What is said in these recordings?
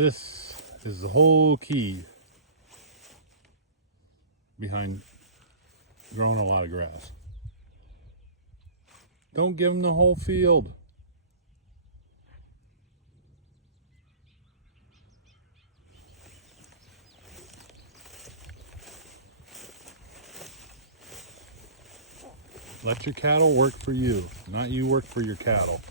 This is the whole key behind growing a lot of grass. Don't give them the whole field. Let your cattle work for you, not you work for your cattle.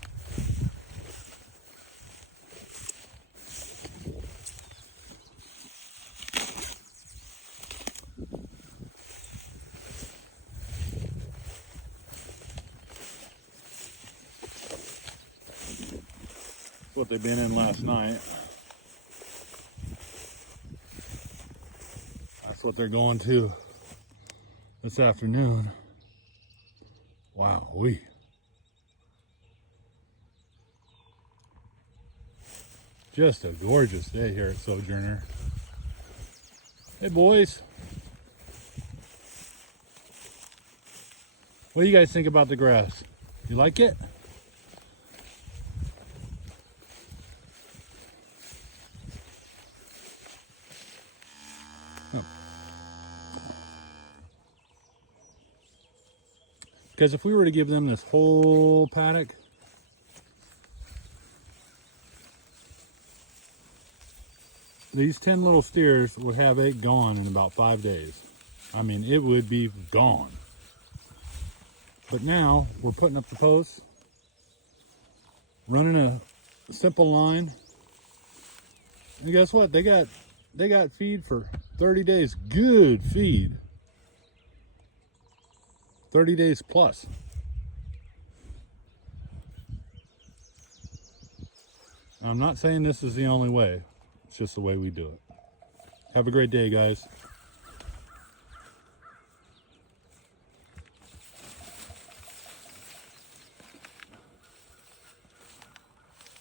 That's what they've been in last night. That's what they're going to this afternoon. Wow, just a gorgeous day here at Sojourner. Hey boys, what do you guys think about the grass? You like it? Oh. Because if we were to give them this whole paddock, these 10 little steers would have it gone in about 5 days. I mean, it would be gone. But now we're putting up the posts, running a simple line, and guess what? They got feed for 30 days. Good feed. 30 days plus. I'm not saying this is the only way. It's just the way we do it. Have a great day, guys.